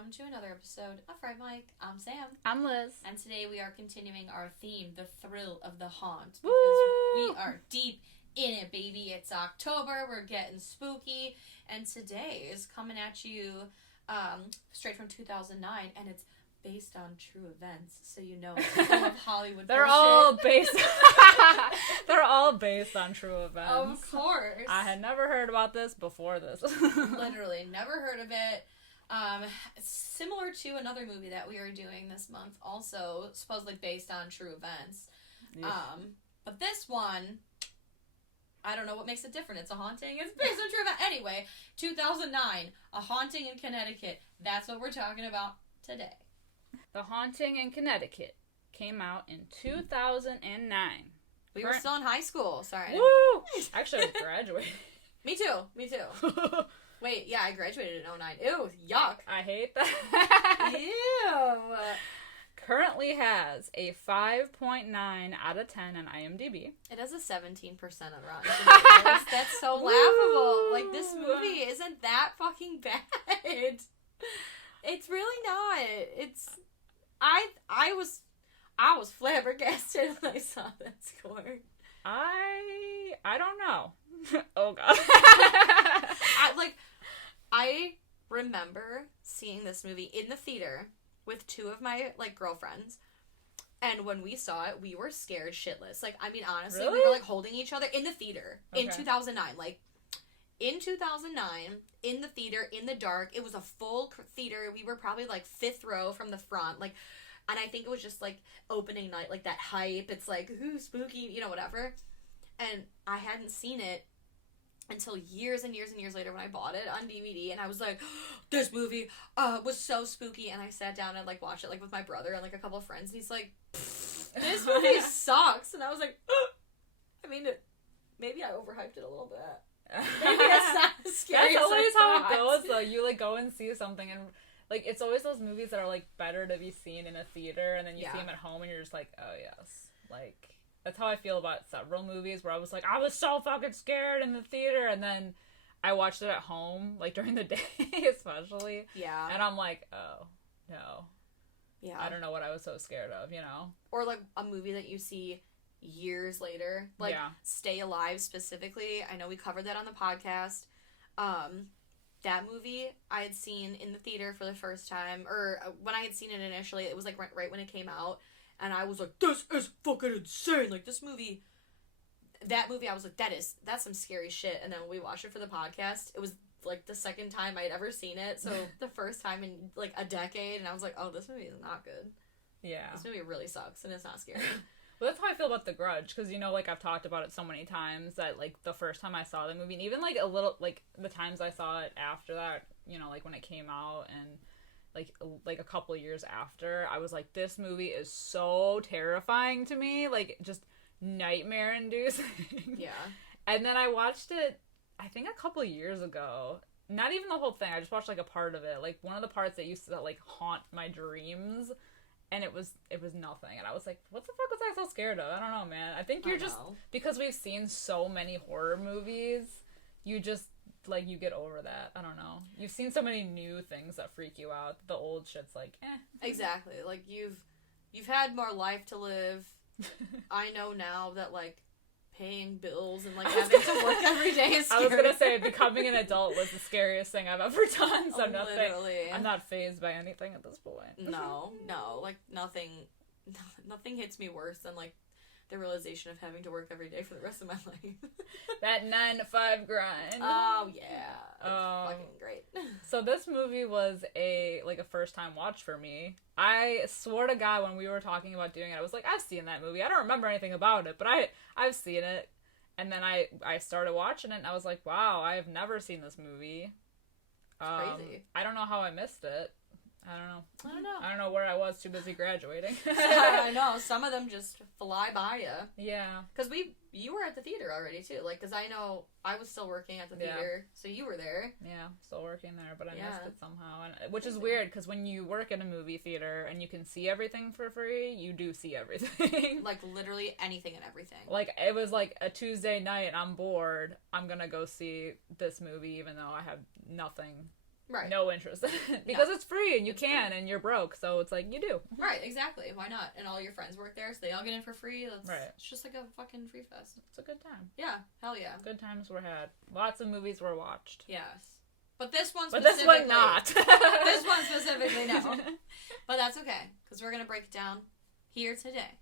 welcome to another episode of Fright Mic. I'm Sam. I'm Liz. And today we are continuing our theme, the thrill of the haunt. Woo! Because we are deep in it, baby. It's October, we're getting spooky, and today is coming at you straight from 2009, and it's based on true events, so you know it's full of Hollywood They're bullshit. all based They're all based on true events. Of course. I had never heard about this before this. Literally, never heard of it. Similar to another movie that we are doing this month, also supposedly based on true events. Yeah. But this one, I don't know what makes it different. It's a haunting. It's based on true event. Anyway, 2009, a haunting in Connecticut. That's what we're talking about today. The Haunting in Connecticut came out in 2009. We were still in high school. Sorry. Woo! Actually, I was graduating. Me too. Wait, yeah, I graduated in 09. Ew, yuck. I hate that. Ew. Currently has a 5.9 out of 10 on IMDb. It has a 17% on Rotten Tomatoes. That's so laughable. Like, this movie isn't that fucking bad. It's really not. It's... I was flabbergasted when I saw that score. I don't know. Oh, God. I remember seeing this movie in the theater with two of my, girlfriends. And when we saw it, we were scared shitless. Honestly, Really? we were, holding each other in the theater in Okay. 2009. In 2009, in the theater, in the dark, it was a full theater. We were probably, fifth row from the front. And I think it was just, opening night, that hype. It's ooh, spooky, whatever. And I hadn't seen it until years and years and years later when I bought it on DVD, and I was like, this movie was so spooky, and I sat down and watched it with my brother and a couple of friends, and he's like, this movie sucks, and I was like, maybe I overhyped it a little bit. Maybe it's not as scary. That's always how it thought. goes, though. You go and see something, and it's always those movies that are better to be seen in a theater, and then you see them at home, and you're just like, oh yes, that's how I feel about several movies where I was I was so fucking scared in the theater, and then I watched it at home, during the day, especially. Yeah. And I'm like, oh, no. Yeah. I don't know what I was so scared of, Or, a movie that you see years later. Stay Alive, specifically. I know we covered that on the podcast. That movie I had seen in the theater for the first time, or when I had seen it initially, it was, right when it came out. And I was like, this is fucking insane. That movie, I was like, that's some scary shit. And then when we watched it for the podcast, it was, the second time I'd ever seen it. So, the first time in, a decade. And I was like, oh, this movie is not good. Yeah. This movie really sucks, and it's not scary. Well, that's how I feel about The Grudge, because, I've talked about it so many times that, the first time I saw the movie, and even, a little, the times I saw it after that, when it came out, and... a couple of years after, I was like, this movie is so terrifying to me, just nightmare-inducing. Yeah. And then I watched it, I think a couple of years ago. Not even the whole thing, I just watched, a part of it. One of the parts that used to, haunt my dreams, and it was nothing. And I was like, what the fuck was I so scared of? I don't know, man. I think you're just, because we've seen so many horror movies, you just... you get over that. I don't know. You've seen so many new things that freak you out. The old shit's Exactly. You've had more life to live. I know now that, paying bills and, having to work every day is scary. I was gonna say, becoming an adult was the scariest thing I've ever done, so literally. I'm not fazed by anything at this point. No. Nothing hits me worse than, the realization of having to work every day for the rest of my life. That 9-to-5 grind. Oh, yeah. It's fucking great. So this movie was a first-time watch for me. I swore to God when we were talking about doing it, I was like, I've seen that movie. I don't remember anything about it, but I've seen it. And then I started watching it, and I was like, wow, I have never seen this movie. Crazy. I don't know how I missed it. I don't know. I don't know where I was, too busy graduating. I know. Some of them just fly by you. Yeah. Because you were at the theater already, too. Because I know I was still working at the theater, so you were there. Yeah, still working there, but I missed it somehow. Which is weird, because when you work in a movie theater and you can see everything for free, you do see everything. Literally anything and everything. It was a Tuesday night, I'm bored, I'm gonna go see this movie, even though I have nothing Right. No interest in it. Because it's free and you can and you're broke, so it's like, you do. Right, exactly. Why not? And all your friends work there, so they all get in for free. It's just like a fucking free fest. It's a good time. Yeah, hell yeah. Good times were had. Lots of movies were watched. Yes. But this one specifically... But this one not. This one specifically, no. But that's okay, because we're going to break it down here today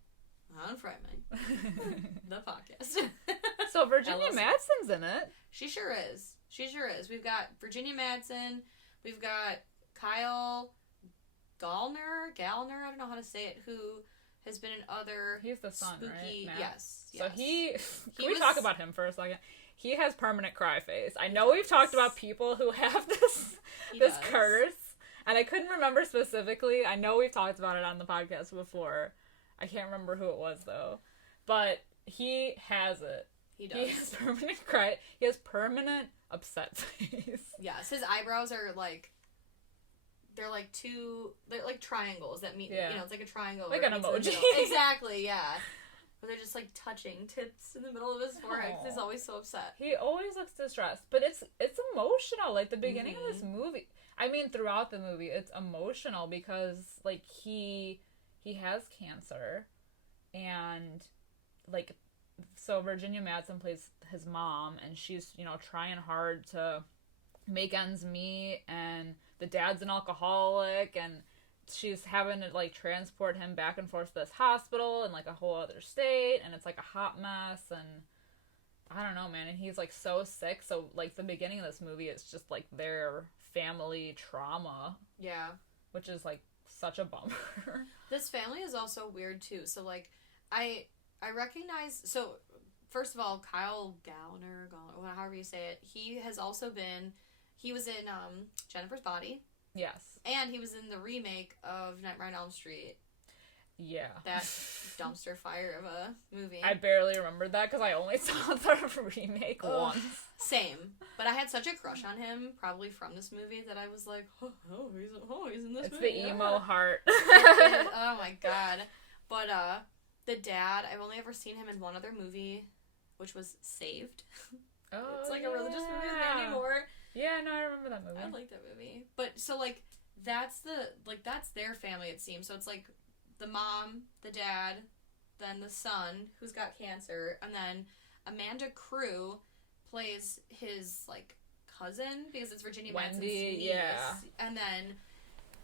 on Fright Mic, the podcast. So Virginia Madsen's in it. She sure is. We've got Virginia Madsen. We've got Kyle Gallner, I don't know how to say it, who has been in other He's the son, spooky, right? Yes. So can we talk about him for a second? He has permanent cry face. I know we've talked about people who have this curse, and I couldn't remember specifically. I know we've talked about it on the podcast before. I can't remember who it was, though. But he has it. He does. He has permanent cry. He has permanent upset face. Yes, his eyebrows are like... They're like triangles that meet, it's like a triangle. Like an emoji. Exactly, yeah. But they're just like touching tips in the middle of his forehead. He's always so upset. He always looks distressed, but it's emotional. Like the beginning of this movie, I mean, throughout the movie, it's emotional because like he has cancer, and like so Virginia Madsen plays his mom, and she's trying hard to make ends meet, and the dad's an alcoholic, and she's having to like transport him back and forth to this hospital in like a whole other state, and it's like a hot mess, and I don't know, man, and he's like so sick. So like the beginning of this movie, it's just like their family trauma, which is like such a bummer. This family is also weird too. So like I recognize, so first of all, Kyle Gallner, however you say it, he was in Jennifer's Body. Yes. And he was in the remake of Nightmare on Elm Street. Yeah. That dumpster fire of a movie. I barely remembered that because I only saw the remake once. Same. But I had such a crush on him, probably from this movie, that I was like, he's in this movie. It's the emo heart. Oh my god. But the dad, I've only ever seen him in one other movie, which was Saved. Oh, it's like a religious movie with Mandy Moore. Yeah, no, I remember that movie. I like that movie. But, so, like, that's their family, it seems. So it's, like, the mom, the dad, then the son, who's got cancer, and then Amanda Crew plays his, like, cousin, because it's Virginia Madsen's niece. Yeah. And then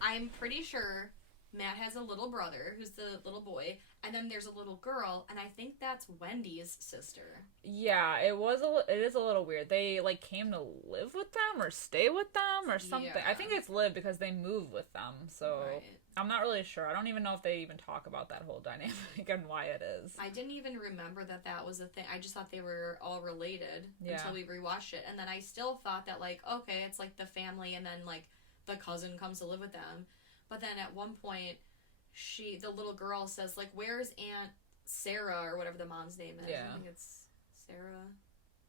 I'm pretty sure Matt has a little brother, who's the little boy, and then there's a little girl, and I think that's Wendy's sister. Yeah, it is a little weird. They, like, came to live with them, or stay with them, or something. Yeah. I think it's live because they move with them, so right. I'm not really sure. I don't even know if they even talk about that whole dynamic and why it is. I didn't even remember that was a thing. I just thought they were all related until we rewatched it, and then I still thought that, like, okay, it's, like, the family, and then, like, the cousin comes to live with them. But then at one point, the little girl says, like, where's Aunt Sarah, or whatever the mom's name is. Yeah. I think it's Sarah.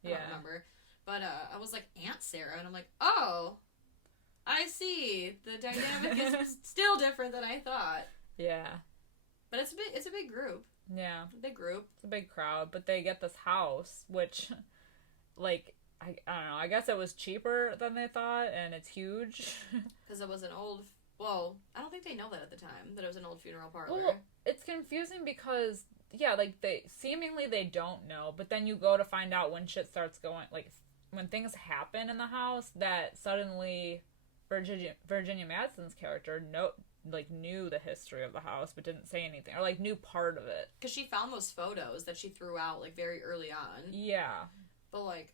I don't remember. But I was like, Aunt Sarah, and I'm like, oh, I see. The dynamic is still different than I thought. Yeah. But it's a big group. Yeah. It's a big group. It's a big crowd, but they get this house, which, like, I don't know, I guess it was cheaper than they thought, and it's huge. Because it was an old... Well, I don't think they know that at the time, that it was an old funeral parlor. Well, it's confusing because, yeah, like, they don't know, but then you go to find out when shit starts going, like, when things happen in the house, that suddenly Virginia Madsen's character knew the history of the house, but didn't say anything, or, like, knew part of it. Because she found those photos that she threw out, like, very early on. Yeah. But, like,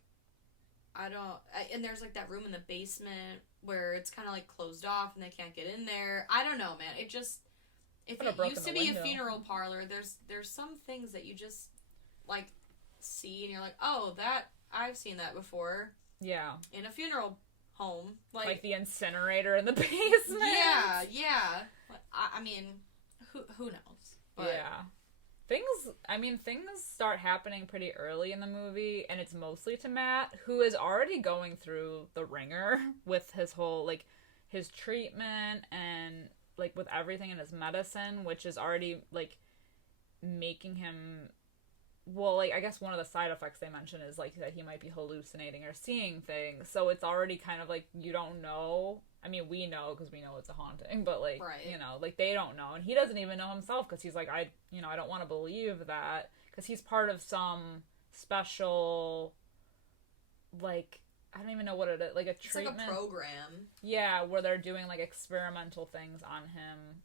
and there's, like, that room in the basement where it's kind of, like, closed off and they can't get in there. I don't know, man. It just... If it used to be a funeral parlor, there's some things that you just, like, see and you're like, oh, I've seen that before. Yeah. In a funeral home. Like the incinerator in the basement. Yeah. I mean, who knows? But, yeah. Things start happening pretty early in the movie, and it's mostly to Matt, who is already going through the ringer with his whole, like, his treatment and, like, with everything in his medicine, which is already, like, making him well, like, I guess one of the side effects they mention is, like, that he might be hallucinating or seeing things. So it's already kind of, like, you don't know. I mean, we know because we know it's a haunting. But, like, right. you know, like, they don't know. And he doesn't even know himself because he's like, I don't want to believe that. Because he's part of some special, like, I don't even know what it is. Like, a treatment. It's like a program. Yeah, where they're doing, like, experimental things on him.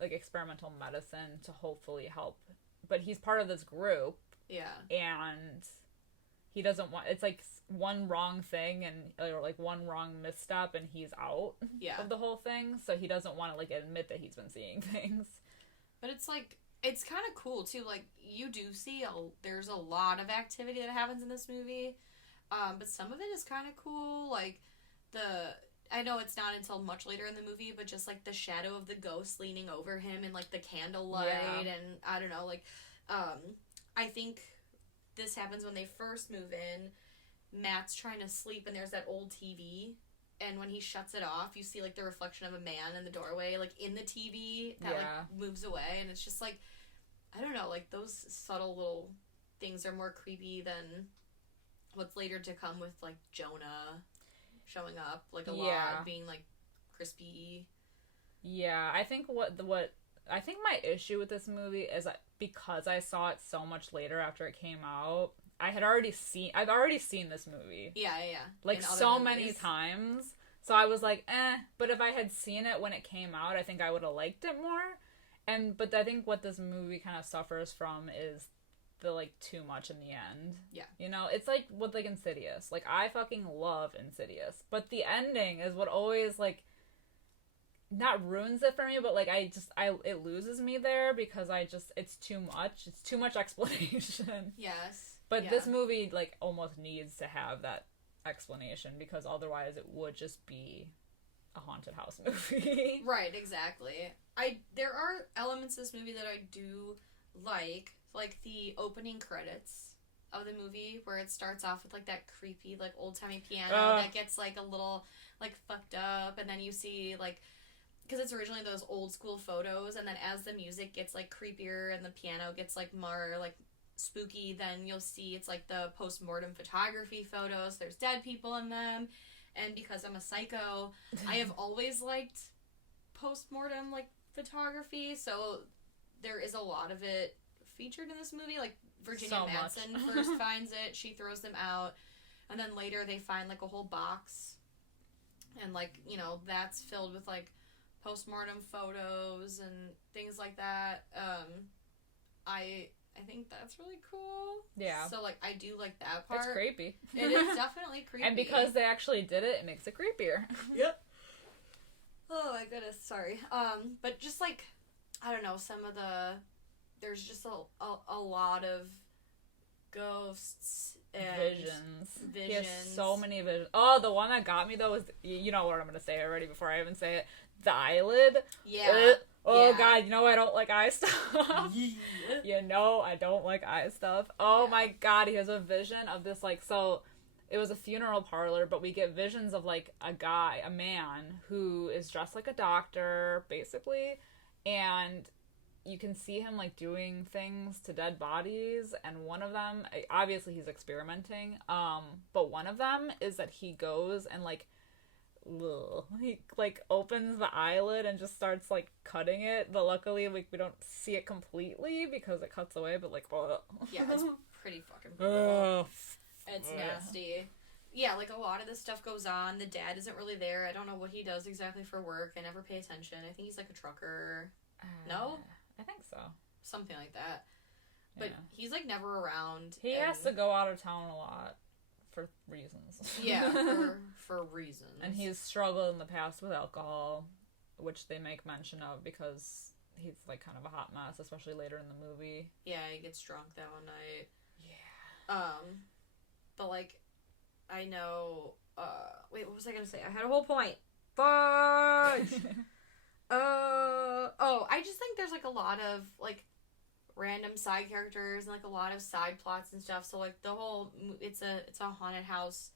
Like, experimental medicine to hopefully help. But he's part of this group. Yeah. And he doesn't want... It's, like, one wrong thing or, like, one wrong misstep and he's out of the whole thing. So he doesn't want to, like, admit that he's been seeing things. But it's, like... It's kind of cool, too. Like, you do see... There's a lot of activity that happens in this movie. But some of it is kind of cool. Like, I know it's not until much later in the movie, but just, like, the shadow of the ghost leaning over him and, like, the candlelight and, I don't know, like, I think this happens when they first move in. Matt's trying to sleep and there's that old TV, and when he shuts it off, you see, like, the reflection of a man in the doorway, like, in the TV that, like, moves away, and it's just, like, I don't know, like, those subtle little things are more creepy than what's later to come with, like, Jonah showing up, like, a lot, being, like, crispy. Yeah, I think I think my issue with this movie is that because I saw it so much later after it came out, I've already seen this movie. Yeah. Like, so many times. So I was like, but if I had seen it when it came out, I think I would have liked it more. But I think what this movie kind of suffers from is the, like, too much in the end. Yeah. You know, it's like with, like, Insidious. Like, I fucking love Insidious. But the ending is what always, like, not ruins it for me, but, like, it loses me there because it's too much. It's too much explanation. Yes. But this movie, like, almost needs to have that explanation because otherwise it would just be a haunted house movie. Right, exactly. There are elements of this movie that I do like the opening credits of the movie where it starts off with, like, that creepy, like, old-timey piano that gets, like, a little, like, fucked up, and then you see, like, because it's originally those old school photos, and then as the music gets, like, creepier and the piano gets, like, more, like, spooky, then you'll see it's, like, the post-mortem photography photos. There's dead people in them, and because I'm a psycho, I have always liked post-mortem, like, photography, so there is a lot of it featured in this movie. Like, Virginia Madsen first finds it, she throws them out, and then later they find, like, a whole box, and, like, you know, that's filled with, like, post-mortem photos and things like that. I think that's really cool. Yeah. So, like, I do like that part. It's creepy. It is definitely creepy. And because they actually did it, it makes it creepier. Yep. Oh my goodness, sorry. But just, like, I don't know, there's just a lot of ghosts and visions. He has so many visions. Oh, the one that got me, though, was, you know what I'm going to say already before I even say it, the eyelid. Yeah. Oh, God, you know I don't like eye stuff. You know I don't like eye stuff. Oh, my God, he has a vision of this, like, so it was a funeral parlor, but we get visions of, like, a man who is dressed like a doctor, basically, and you can see him, like, doing things to dead bodies, and one of them, obviously he's experimenting, but one of them is that he goes and, like, he, like, opens the eyelid and just starts, like, cutting it, but luckily, like, we don't see it completely because it cuts away, but, like, yeah, it's pretty fucking brutal. It's nasty. Yeah, like, a lot of this stuff goes on. The dad isn't really there. I don't know what he does exactly for work. I never pay attention. I think he's, like, a trucker. No? I think so. Something like that. But he's, like, never around. He has to go out of town a lot for reasons. Yeah, for reasons. And he's struggled in the past with alcohol, which they make mention of because he's, like, kind of a hot mess, especially later in the movie. Yeah, he gets drunk that one night. Yeah. But, like, I know, wait, what was I gonna say? I had a whole point. Fudge! I just think there's, like, a lot of, like, random side characters and, like, a lot of side plots and stuff. So, like, the whole, it's a haunted house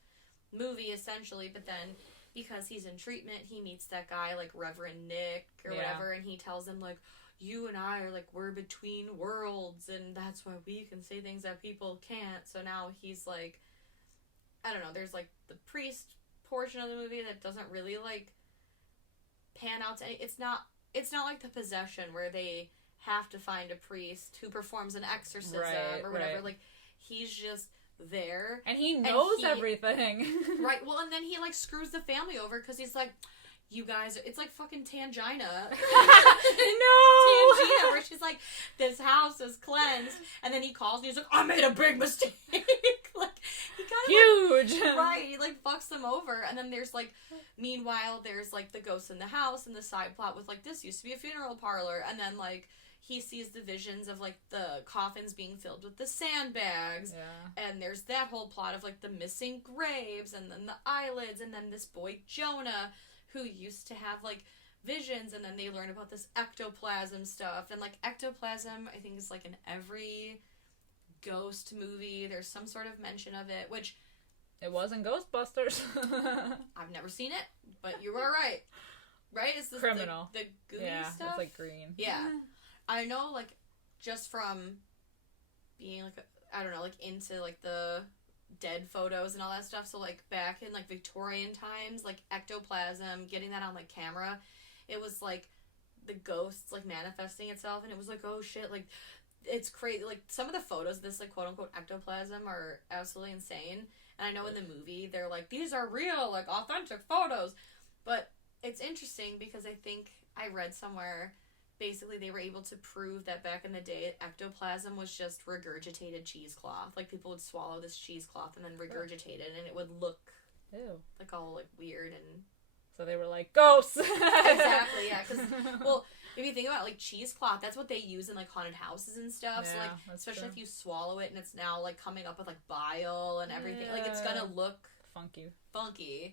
movie, essentially, but then because he's in treatment, he meets that guy, like, Reverend Nick or whatever, and he tells him, like, you and I are, like, we're between worlds, and that's why we can say things that people can't. So now he's, like, I don't know, there's, like, the priest portion of the movie that doesn't really, like, pan out to any... It's not like The Possession, where they have to find a priest who performs an exorcism or whatever. Like, he's just there. And he knows everything. Right, well, and then he, like, screws the family over, because he's like... You guys, it's like fucking Tangina. No! Tangina, where she's like, this house is cleansed. And then he calls and he's like, I made a big mistake. Like, he kind of... Huge! Like, right, he, like, fucks them over. And then there's, like, meanwhile, there's, like, the ghosts in the house and the side plot with, like, this used to be a funeral parlor. And then, like, he sees the visions of, like, the coffins being filled with the sandbags. Yeah. And there's that whole plot of, like, the missing graves and then the eyelids and then this boy, Jonah, who used to have, like, visions, and then they learn about this ectoplasm stuff. And, like, ectoplasm, I think, is, like, in every ghost movie. There's some sort of mention of it, which... It was in Ghostbusters. I've never seen it, but you were right. Right? It's this, Criminal. The gooey stuff? Yeah, it's, like, green. Yeah. I know, like, just from being, like, I don't know, like, into, like, the... dead photos and all that stuff. So, like, back in, like, Victorian times, like, ectoplasm, getting that on, like, camera, it was, like, the ghosts, like, manifesting itself, and it was like, oh, shit, like, it's crazy. Like, some of the photos of this, like, quote-unquote ectoplasm are absolutely insane, and I know in the movie, they're like, these are real, like, authentic photos, but it's interesting because I think I read somewhere... Basically, they were able to prove that back in the day, ectoplasm was just regurgitated cheesecloth. Like, people would swallow this cheesecloth and then regurgitate it, and it would look, like, all, like, weird and... So they were like, ghosts! Exactly, yeah, because, well, if you think about, like, cheesecloth, that's what they use in, like, haunted houses and stuff. Yeah, so, like, especially true. If you swallow it and it's now, like, coming up with, like, bile and everything. Yeah. Like, it's gonna look... Funky.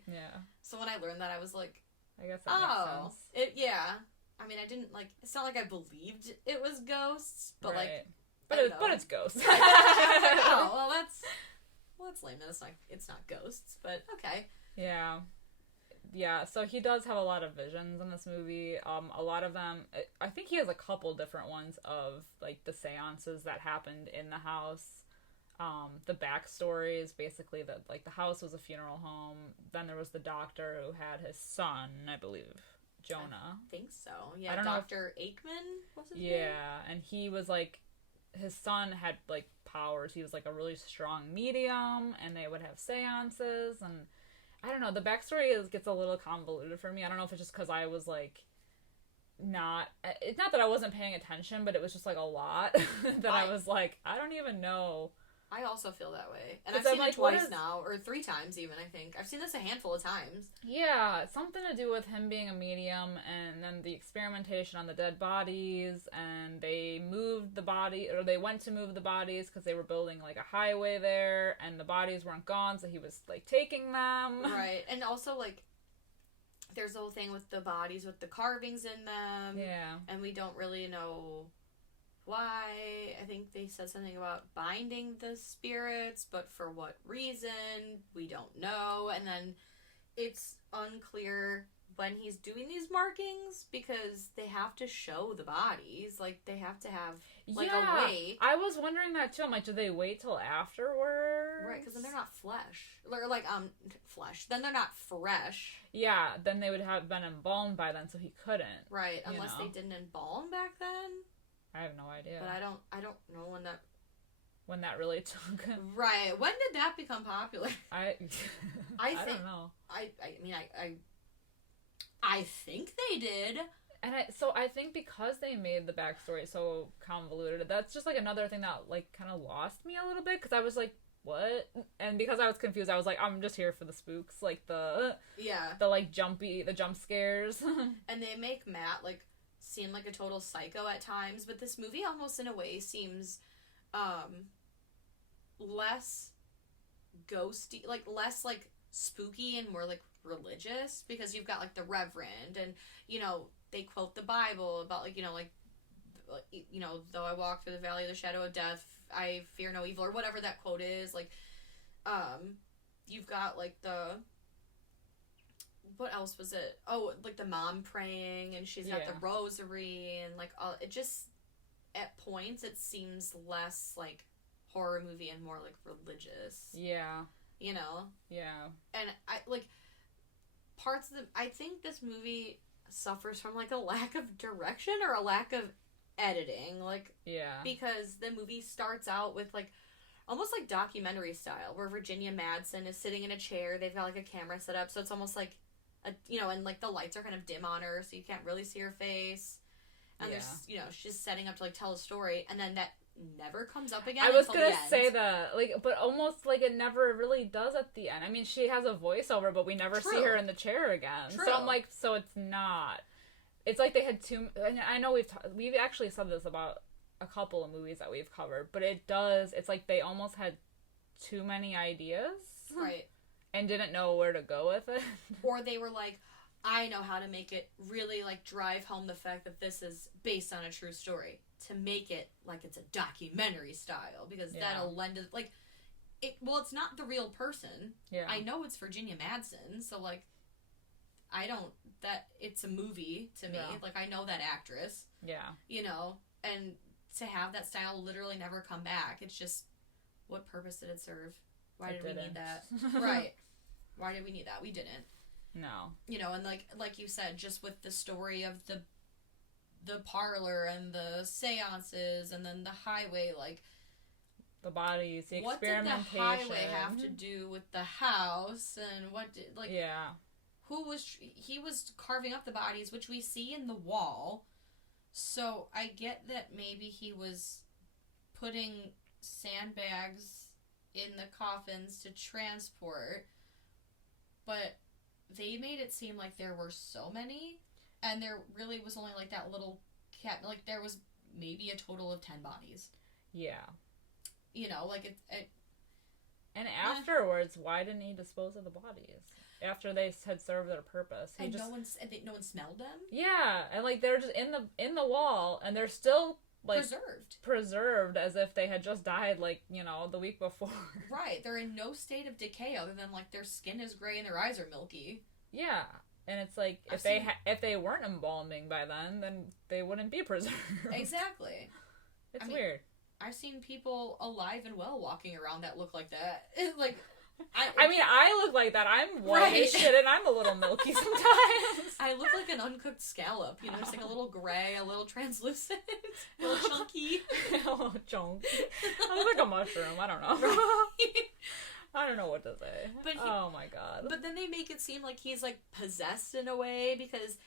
Yeah. So when I learned that, I was like... I guess that makes sense. Yeah. I mean, I didn't, like, it's not like I believed it was ghosts, but, right. like, but it's ghosts. Oh, well, that's lame that it's not ghosts, but okay. Yeah. Yeah, so he does have a lot of visions in this movie. A lot of them, I think he has a couple different ones of, like, the seances that happened in the house. The backstory is basically that, like, the house was a funeral home. Then there was the doctor who had his son, I believe. Jonah. I think so. Yeah, I don't Dr. Aikman was his name? Yeah, and he was like, his son had like powers. He was like a really strong medium, and they would have seances, and I don't know. The backstory gets a little convoluted for me. I don't know if it's just because I was like, it's not that I wasn't paying attention, but it was just like a lot that I was like, I don't even know. I also feel that way. And I've seen it twice now, or 3 times even, I think. I've seen this a handful of times. Yeah, something to do with him being a medium, and then the experimentation on the dead bodies, and they went to move the bodies because they were building, like, a highway there, and the bodies weren't gone, so he was, like, taking them. Right, and also, like, there's the whole thing with the bodies with the carvings in them. Yeah. And we don't really know... why. I think they said something about binding the spirits, but for what reason, we don't know. And then it's unclear when he's doing these markings because they have to show the bodies. Like, they have to have, like, a wait. I was wondering that, too. I'm like, do they wait till afterwards? Right, because then they're not flesh. Or, like, flesh. Then they're not fresh. Yeah, then they would have been embalmed by then, so he couldn't. Right, unless they didn't embalm back then. I have no idea. But I don't know when that really took. Right. When did that become popular? I don't know. I think they did. And I think because they made the backstory so convoluted, that's just like another thing that like kind of lost me a little bit because I was like, what? And because I was confused, I was like, I'm just here for the spooks, like the jump scares. And they make Matt like seem like a total psycho at times, but this movie almost in a way seems less ghosty, like less like spooky and more like religious, because you've got like the reverend and they quote the Bible about like though I walk through the valley of the shadow of death, I fear no evil, or whatever that quote is. Like you've got like the what else was it? Oh, like the mom praying, and she's got the rosary, and like all, it just, at points it seems less like horror movie and more like religious. Yeah. You know? Yeah. And I think this movie suffers from like a lack of direction or a lack of editing, like, because the movie starts out with like almost like documentary style, where Virginia Madsen is sitting in a chair, they've got like a camera set up, so it's almost like and like the lights are kind of dim on her, so you can't really see her face, and there's she's setting up to like tell a story, and then that never comes up again. I was gonna say that, like, but almost like it never really does at the end. I mean, she has a voiceover, but we never see her in the chair again. True. So I'm like, so it's not. It's like they had too. And I know we've actually said this about a couple of movies that we've covered, but it does. It's like they almost had too many ideas, right? And didn't know where to go with it. Or they were like, I know how to make it really like drive home the fact that this is based on a true story, to make it like it's a documentary style, because that'll lend it like it. Well, it's not the real person. Yeah, I know it's Virginia Madsen, so like it's a movie to me. Yeah. Like, I know that actress. Yeah, and to have that style literally never come back, it's just, what purpose did it serve? Why did we need that? Right. Why did we need that? We didn't. No. And like you said, just with the story of the parlor and the seances and then the highway, like, the bodies, the experimentation. What did the highway have to do with the house, and what did, like, he was carving up the bodies, which we see in the wall, so I get that maybe he was putting sandbags in the coffins to transport, but they made it seem like there were so many, and there really was only like that little cat, like there was maybe a total of 10 bodies. Yeah. Like it and afterwards, why didn't he dispose of the bodies? After they had served their purpose. No one smelled them? Yeah, and like they're just in the wall, and they're still like preserved as if they had just died, like, the week before. Right, they're in no state of decay other than like their skin is gray and their eyes are milky. Yeah, and it's like if they weren't embalming by then they wouldn't be preserved. Exactly. It's weird. I've seen people alive and well walking around that look like that. Like, I mean, I look like that. I'm white as shit, and I'm a little milky sometimes. I look like an uncooked scallop, just like a little gray, a little translucent, a little chunky. A little chunky. I look like a mushroom. I don't know. Right. I don't know what to say. Oh my god. But then they make it seem like he's like possessed in a way, because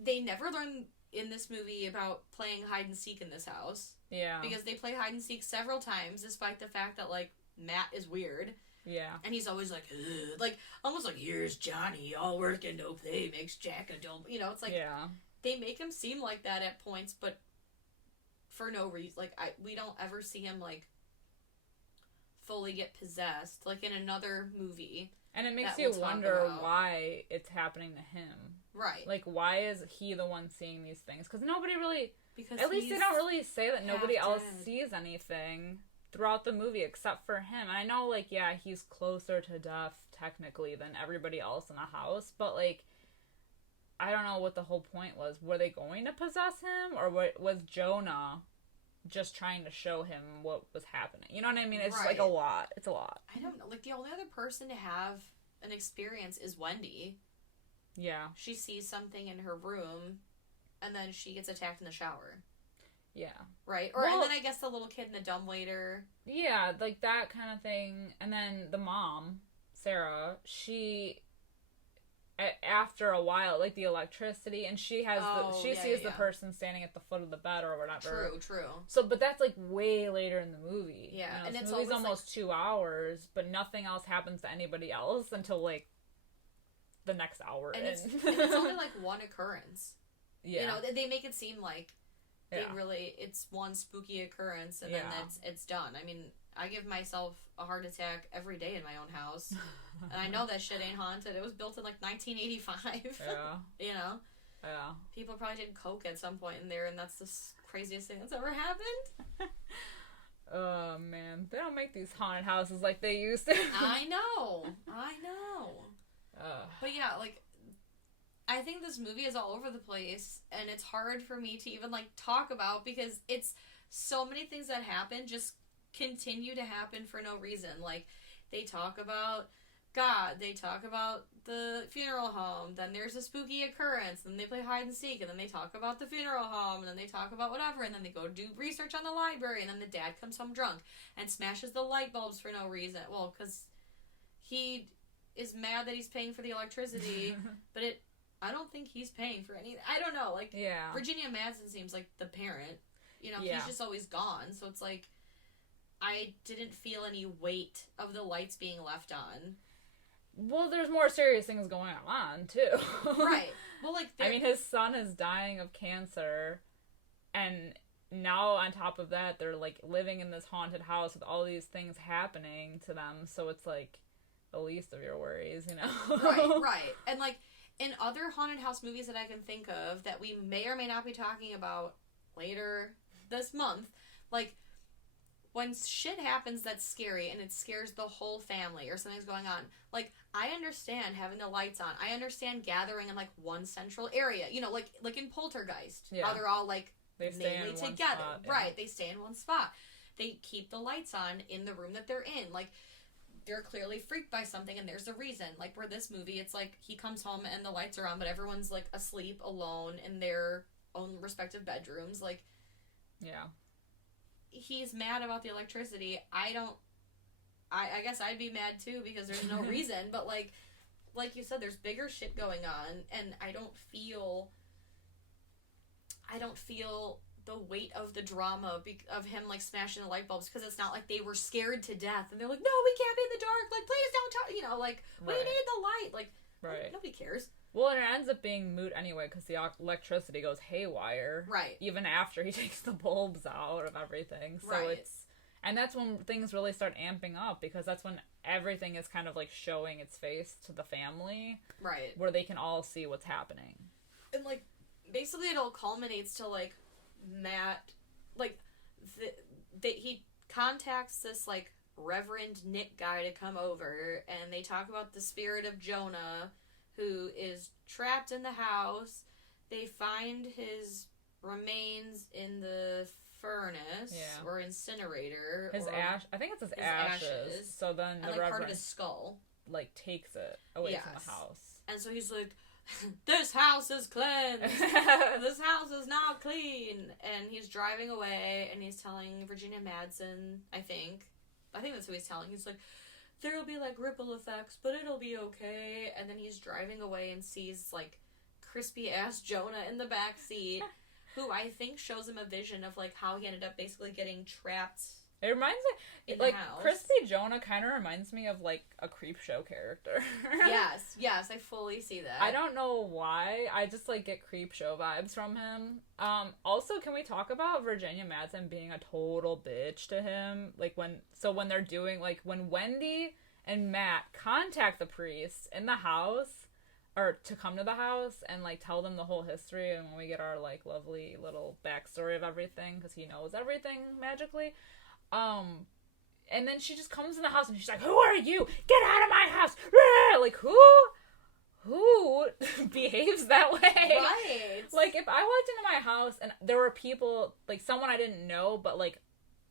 they never learn in this movie about playing hide and seek in this house. Yeah. Because they play hide and seek several times, despite the fact that like Matt is weird. Yeah. And he's always like, ugh, like, almost like, here's Johnny, all work and no play makes Jack a dull. It's like, they make him seem like that at points, but for no reason. Like, we don't ever see him, like, fully get possessed, like in another movie. And it makes you wonder why it's happening to him. Right. Like, why is he the one seeing these things? Because nobody really, at least they don't really say that nobody else sees anything throughout the movie except for him. I know, like, yeah, he's closer to death technically than everybody else in the house, but like, I don't know what the whole point was. Were they going to possess him, or was Jonah just trying to show him what was happening? You know what I mean? It's like a lot. It's a lot. I don't know. Like, the only other person to have an experience is Wendy. Yeah. She sees something in her room, and then she gets attacked in the shower. Yeah. Right? Or, and then I guess the little kid in the dumbwaiter. Yeah, like that kind of thing. And then the mom, Sarah, she, after a while, like the electricity, and she has sees the person standing at the foot of the bed or whatever. True. So, but that's like way later in the movie. Yeah. And it's movie's almost like 2 hours, but nothing else happens to anybody else until like the next hour. And it's only like one occurrence. Yeah. They make it seem like it's one spooky occurrence, and then it's done. I mean, I give myself a heart attack every day in my own house, and I know that shit ain't haunted. It was built in like 1985. Yeah. Yeah. People probably did coke at some point in there, and that's the craziest thing that's ever happened. Oh man, they don't make these haunted houses like they used to. I know. But yeah, like, I think this movie is all over the place, and it's hard for me to even, like, talk about, because it's so many things that happen just continue to happen for no reason. Like, they talk about God, they talk about the funeral home, then there's a spooky occurrence, then they play hide and seek, and then they talk about the funeral home, and then they talk about whatever, and then they go do research on the library, and then the dad comes home drunk and smashes the light bulbs for no reason. Well, because he is mad that he's paying for the electricity, but I don't think he's paying for any. I don't know. Like, yeah. Virginia Madsen seems like the parent. You know, yeah. he's just always gone, so it's like, I didn't feel any weight of the lights being left on. Well, there's more serious things going on, too. Right. Well, like... I mean, his son is dying of cancer, and now on top of that, they're, like, living in this haunted house with all these things happening to them, so it's, like, the least of your worries, you know? Right. And, like, in other haunted house movies that I can think of that we may or may not be talking about later this month, like... When shit happens that's scary and it scares the whole family or something's going on, like, I understand having the lights on. I understand gathering in, like, one central area. You know, like in Poltergeist. Yeah. How they're all, like, mainly together. Spot, yeah. Right. They stay in one spot. They keep the lights on in the room that they're in. Like, they're clearly freaked by something and there's a reason. Like, where this movie, it's like he comes home and the lights are on, but everyone's, like, asleep, alone in their own respective bedrooms. Like, yeah. He's mad about the electricity. I guess I'd be mad too because there's no reason, but like you said, there's bigger shit going on, and I don't feel the weight of the drama of him, like, smashing the light bulbs, because it's not like they were scared to death and they're like, no, we can't be in the dark, like, please don't talk, you know, like, we need the light, like, right. Nobody cares. Well, and it ends up being moot anyway, because the electricity goes haywire. Right. Even after he takes the bulbs out of everything. So right. And that's when things really start amping up, because that's when everything is kind of, like, showing its face to the family. Right. Where they can all see what's happening. And, like, basically it all culminates to, like, Matt, like, he contacts this, like, Reverend Nick guy to come over, and they talk about the spirit of Jonah, who is trapped in the house. They find his remains in the furnace or incinerator. I think it's his ashes. So then the Reverend, part of his skull, like, takes it away from the house. And so he's like, this house is cleansed. This house is now clean. And he's driving away, and he's telling Virginia Madsen, I think that's who he's telling. He's like, there'll be, like, ripple effects, but it'll be okay. And then he's driving away and sees, like, crispy-ass Jonah in the back seat, who I think shows him a vision of, like, how he ended up basically getting trapped. It reminds me, in like, the house. Crispy Jonah kind of reminds me of, like, a Creepshow character. Yes, I fully see that. I don't know why, I just, like, get Creepshow vibes from him. Also, can we talk about Virginia Madsen being a total bitch to him? Like, when they're doing, like, when Wendy and Matt contact the priest in the house, or to come to the house and, like, tell them the whole history, and when we get our, like, lovely little backstory of everything, because he knows everything magically, and then she just comes in the house and she's like, who are you? Get out of my house! Like, who behaves that way? Right. Like, if I walked into my house and there were people, like, someone I didn't know, but, like,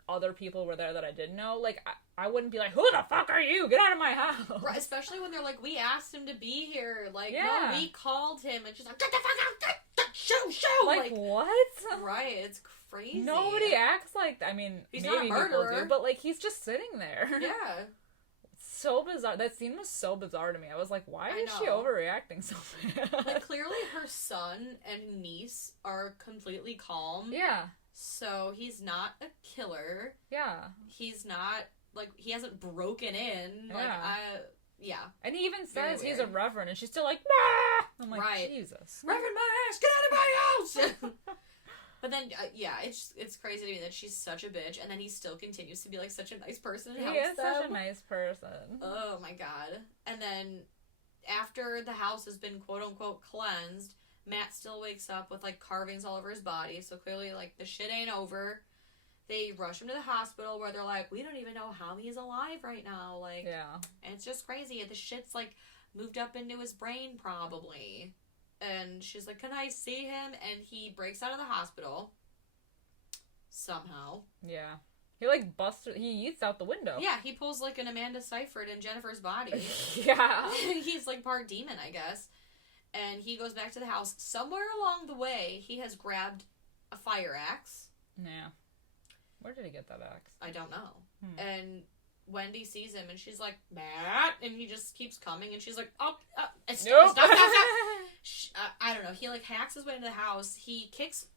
other people were there that I didn't know, like, I wouldn't be like, who the fuck are you? Get out of my house. Right, especially when they're like, we asked him to be here. Like, no, we called him. And she's like, get the fuck out. Shoo. Like, what? Right, it's crazy. Nobody acts like that. I mean, he's maybe not a murderer. People do, but, like, he's just sitting there. Yeah. So bizarre. That scene was so bizarre to me. I was like, why is she overreacting so bad? Like, clearly her son and niece are completely calm. Yeah. So he's not a killer. Yeah. He's not, like, he hasn't broken in. Like, yeah. And he even says he's a reverend, and she's still like, nah! I'm like, Jesus. Reverend my ass, get out of my house! But then, it's crazy to me that she's such a bitch, and then he still continues to be, like, such a nice person. He is such a nice person. Oh, my God. And then, after the house has been quote-unquote cleansed, Matt still wakes up with, like, carvings all over his body, so clearly, like, the shit ain't over. They rush him to the hospital where they're like, we don't even know how he's alive right now. Like, yeah. And it's just crazy. The shit's, like, moved up into his brain, probably. And she's like, can I see him? And he breaks out of the hospital. Somehow. Yeah. He, like, he yeets out the window. Yeah, he pulls, like, an Amanda Seyfried in Jennifer's Body. Yeah. He's, like, part demon, I guess. And he goes back to the house. Somewhere along the way, he has grabbed a fire axe. Yeah. Where did he get that axe? I don't know. And Wendy sees him, and she's like, Matt! And he just keeps coming, and she's like, stop. I don't know. He, like, hacks his way into the house. He kicks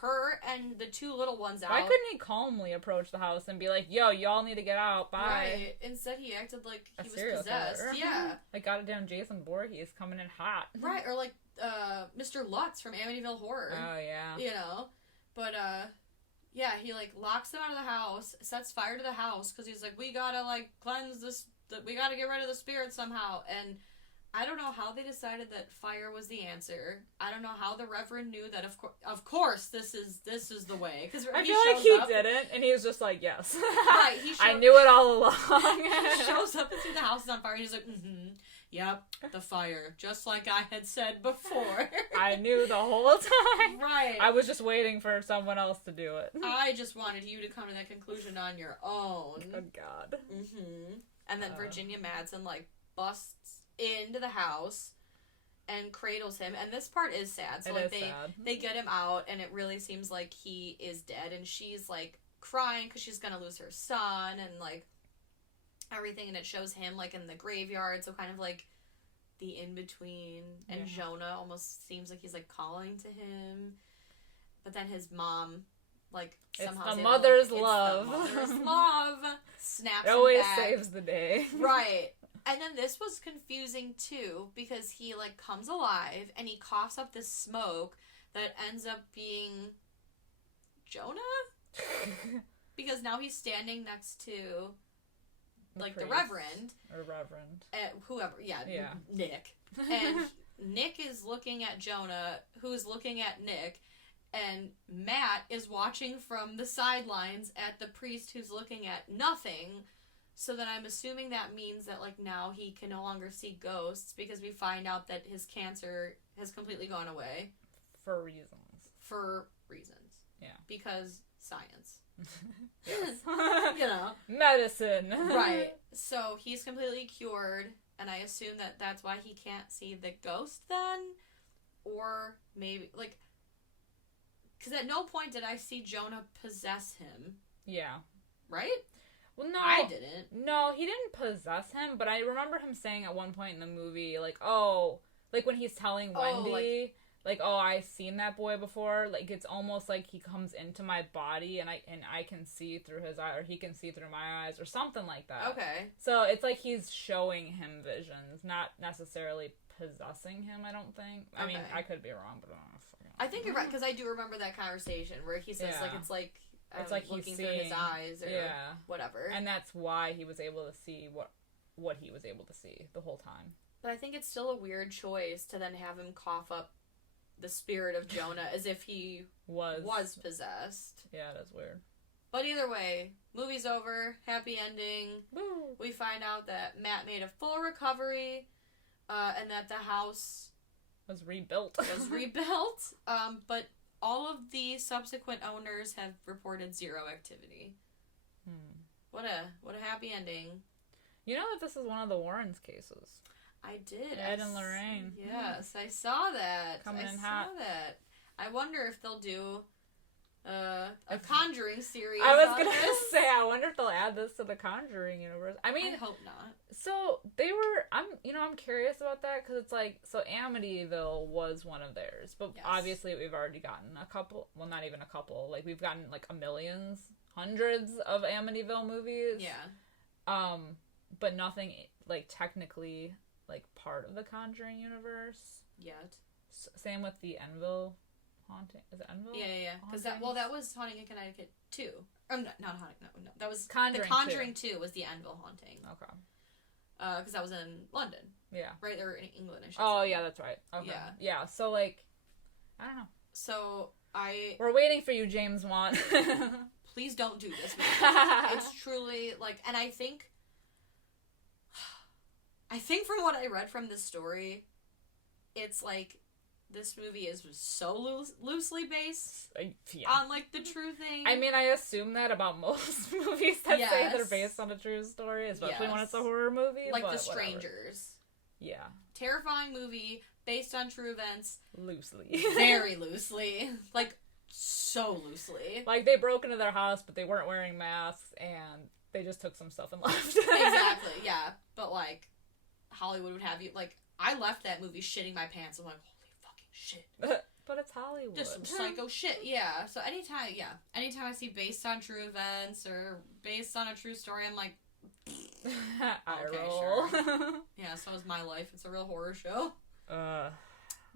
her and the two little ones out. Why couldn't he calmly approach the house and be like, yo, y'all need to get out, bye. Right. Instead, he acted like he was possessed. Killer. Yeah. Like, goddamn Jason Voorhees coming in hot. Right, or like, Mr. Lutz from Amityville Horror. Oh, yeah. You know? But, yeah, he, like, locks them out of the house, sets fire to the house, because he's like, we gotta, like, cleanse this, we gotta get rid of the spirit somehow, and I don't know how they decided that fire was the answer. I don't know how the Reverend knew that, of course, this is the way. Cause I feel like he didn't, and he was just like, yes. Right, I knew it all along. He shows up and sees the house is on fire, and he's like, yep, the fire, just like I had said before. I knew the whole time. Right. I was just waiting for someone else to do it. I just wanted you to come to that conclusion on your own. Good God. And then Virginia Madsen, like, busts into the house and cradles him, and this part is sad. So like they get him out, and it really seems like he is dead, and she's like crying because she's gonna lose her son and like everything, and it shows him like in the graveyard, so kind of like the in between, and Jonah almost seems like he's like calling to him, but then his mom like somehow it's the mother's love. Snaps it always him back. saves the day. Right. And then this was confusing, too, because he, like, comes alive, and he coughs up this smoke that ends up being Jonah? Because now he's standing next to, like, the Reverend. Or Reverend. Whoever, yeah. Nick. And Nick is looking at Jonah, who's looking at Nick, and Matt is watching from the sidelines at the priest who's looking at nothing. So then I'm assuming that means that, like, now he can no longer see ghosts because we find out that his cancer has completely gone away. For reasons. Yeah. Because science. Yes. You know. Medicine. Right. So he's completely cured, and I assume that that's why he can't see the ghost then? Or maybe, like... Because at no point did I see Jonah possess him. Yeah. Right? Well, no. I didn't. No, he didn't possess him, but I remember him saying at one point in the movie, like, oh, like when he's telling Wendy, like, oh, I've seen that boy before. Like, it's almost like he comes into my body and I can see through his eye, or he can see through my eyes, or something like that. Okay. So it's like he's showing him visions, not necessarily possessing him, I don't think. I mean, I could be wrong, but I don't know. I think you're right, because I do remember that conversation where he says, like, it's like looking through his eyes or whatever. And that's why he was able to see what he was able to see the whole time. But I think it's still a weird choice to then have him cough up the spirit of Jonah as if he was possessed. Yeah, that's weird. But either way, movie's over, happy ending. Woo. We find out that Matt made a full recovery, and that the house was rebuilt. But all of the subsequent owners have reported zero activity. What a happy ending. You know that this is one of the Warrens cases. I did. Ed and Lorraine. Yes, I saw that. Coming in hot. I saw that. I wonder if they'll do a Conjuring series. I was gonna say, I wonder if they'll add this to the Conjuring universe. I mean, I hope not. So they were. I'm curious about that because it's like, so Amityville was one of theirs, but obviously we've already gotten a couple. Well, not even a couple. Like we've gotten like hundreds of Amityville movies. Yeah. But nothing like technically like part of the Conjuring universe yet. Same with the Enville haunting. Is it Enville? Yeah. Because that was Haunting in Connecticut 2. Not Haunting. No. That was Conjuring. The Conjuring 2 was the Enville haunting. Okay. Because that was in London. Yeah. Right, or in England, I should say. say. Yeah, that's right. Okay. Yeah. So like, I don't know. So we're waiting for you, James Wan. Please don't do this. It's truly like, and I think from what I read from this story, it's like this movie is so loosely based yeah. on, like, the true thing. I mean, I assume that about most movies that say they're based on a true story, especially when it's a horror movie. Like but The Strangers. Whatever. Yeah. Terrifying movie, based on true events. Loosely. Very loosely. Like, so loosely. Like, they broke into their house, but they weren't wearing masks, and they just took some stuff and left. Exactly, yeah. But, like, Hollywood would have you, like, I left that movie shitting my pants. I'm like, holy fucking shit. But it's Hollywood. Just some psycho shit, yeah. So anytime I see based on true events or based on a true story, I'm like, okay, roll. Sure. Yeah, so is my life. It's a real horror show.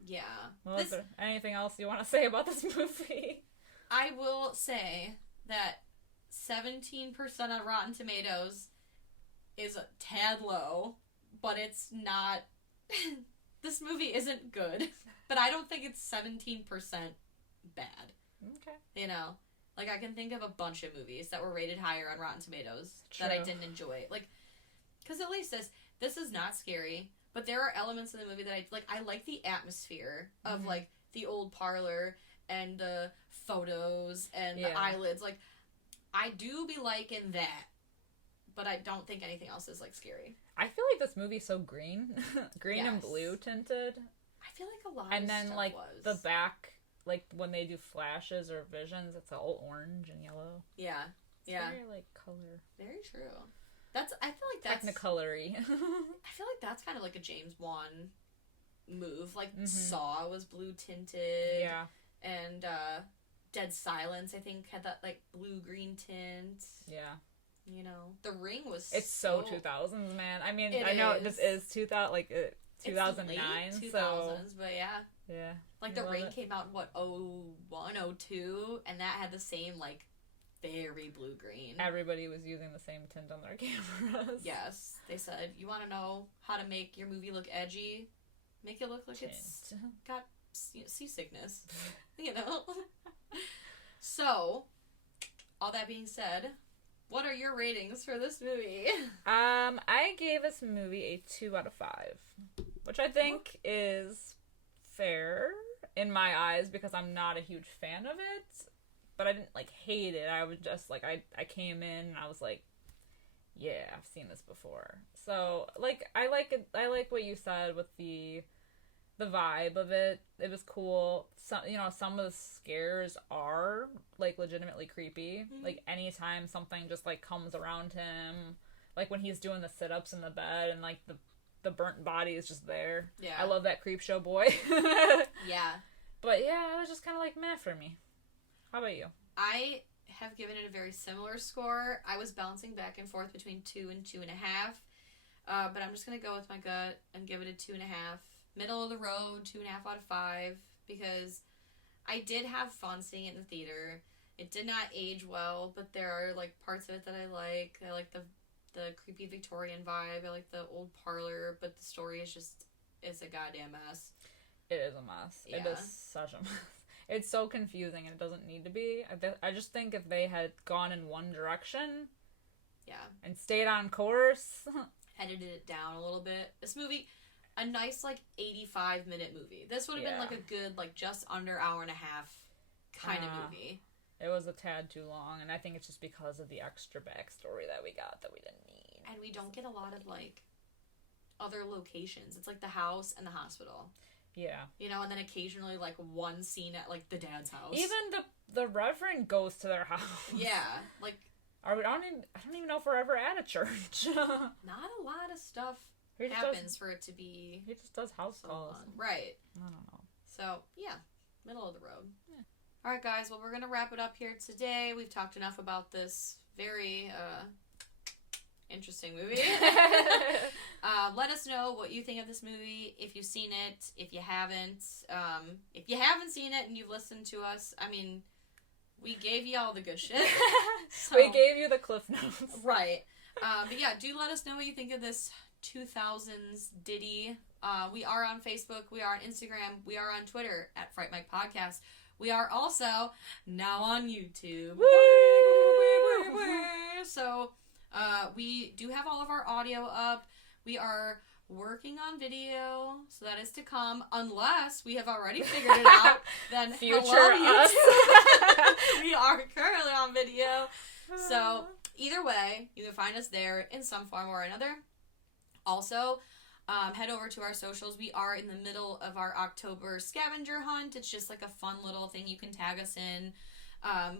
Yeah. Well, is there anything else you want to say about this movie? I will say that 17% on Rotten Tomatoes is a tad low, but it's not... This movie isn't good, but I don't think it's 17% bad. Okay. You know? Like, I can think of a bunch of movies that were rated higher on Rotten Tomatoes that I didn't enjoy. Like, because at least this is not scary, but there are elements in the movie that I like the atmosphere of, like, the old parlor and the photos and the eyelids. Like, I do be liking that, but I don't think anything else is, like, scary. I feel like this movie's so green. Green and blue tinted. I feel like a lot and of then, stuff like, was. the back, like, when they do flashes or visions, it's all orange and yellow. Yeah. It's very, like, color. Very true. I feel like that's... Technicolor-y. I feel like that's kind of like a James Wan move. Like, Saw was blue tinted. Yeah. And, Dead Silence, I think, had that, like, blue-green tint. Yeah. You know, The Ring was It's so 2000s, man. I mean, I know this is 2000, like, 2009, it's late 2000s, so... but yeah. Yeah. Like, The Ring came out in, what, 01, 02, and that had the same, like, very blue-green. Everybody was using the same tint on their cameras. Yes. They said, you want to know how to make your movie look edgy? Make it look like it's got seasickness. You know? So, all that being said... What are your ratings for this movie? I gave this movie a 2 out of 5, which I think is fair in my eyes because I'm not a huge fan of it, but I didn't, like, hate it. I was just, like, I came in and I was like, yeah, I've seen this before. So, like, I like it. I like what you said with the vibe of it. It was cool. Some of the scares are, like, legitimately creepy. Mm-hmm. Like, anytime something just, like, comes around him, like when he's doing the sit-ups in the bed and, like, the burnt body is just there. Yeah. I love that creep show boy. Yeah. But yeah, it was just kind of like meh for me. How about you? I have given it a very similar score. I was bouncing back and forth between 2 and 2.5. But I'm just going to go with my gut and give it a 2.5. Middle of the road, 2.5 out of 5, because I did have fun seeing it in the theater. It did not age well, but there are, like, parts of it that I like. I like the creepy Victorian vibe. I like the old parlor, but the story is just, it's a goddamn mess. It is a mess. Yeah. It is such a mess. It's so confusing, and it doesn't need to be. I just think if they had gone in one direction, and stayed on course, edited it down a little bit. This movie, a nice, like, 85-minute movie. This would have been, like, a good, like, just under hour and a half kind of movie. It was a tad too long, and I think it's just because of the extra backstory that we got that we didn't need. And we don't get a lot of, like, other locations. It's, like, the house and the hospital. Yeah. You know, and then occasionally, like, one scene at, like, the dad's house. Even the Reverend goes to their house. Yeah. Like... I don't even know if we're ever at a church. Not a lot of stuff happens for it to be... He just does house calls. Right. I don't know. So, yeah. Middle of the road. Yeah. Alright, guys. Well, we're going to wrap it up here today. We've talked enough about this very... interesting movie. Let us know what you think of this movie, if you've seen it, if you haven't. If you haven't seen it and you've listened to us, I mean, we gave you all the good shit. So, we gave you the Cliff Notes. Right. But yeah, do let us know what you think of this 2000s ditty. We are on Facebook, we are on Instagram, we are on Twitter at Fright Mic Podcast. We are also now on YouTube. So... we do have all of our audio up. We are working on video, so that is to come. Unless we have already figured it out, then future hello, us. we are currently on video. So either way, you can find us there in some form or another. Also, head over to our socials. We are in the middle of our October scavenger hunt. It's just like a fun little thing you can tag us in.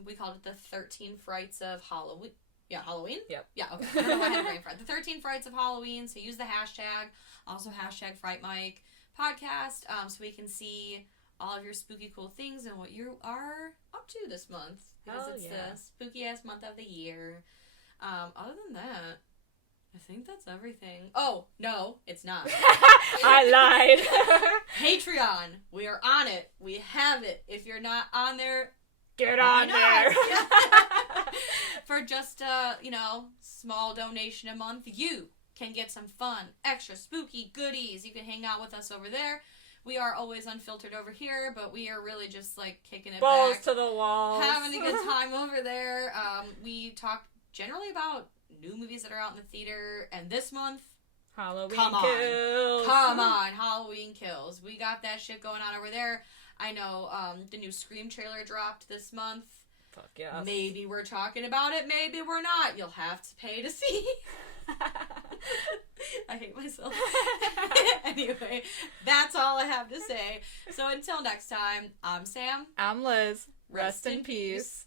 We called it the 13 Frights of Halloween. Yeah, Halloween? Yep. Yeah, okay. I don't know why I had brain fart. The 13 Frights of Halloween. So use the hashtag. Also hashtag Fright Mic podcast. So we can see all of your spooky cool things and what you are up to this month. Because it's the spookiest month of the year. Other than that, I think that's everything. Oh, no, it's not. I lied. Patreon. We are on it. We have it. If you're not on there, get on there. For just a, small donation a month, you can get some fun, extra spooky goodies. You can hang out with us over there. We are always unfiltered over here, but we are really just, kicking it Balls back. to the walls. Having a good time over there. We talk generally about new movies that are out in the theater, and this month, Halloween Kills. Come on, Halloween Kills. We got that shit going on over there. I know the new Scream trailer dropped this month. Fuck yes. Maybe we're talking about it, maybe we're not. You'll have to pay to see. I hate myself. Anyway, that's all I have to say. So until next time, I'm Sam. I'm Liz. Rest in peace.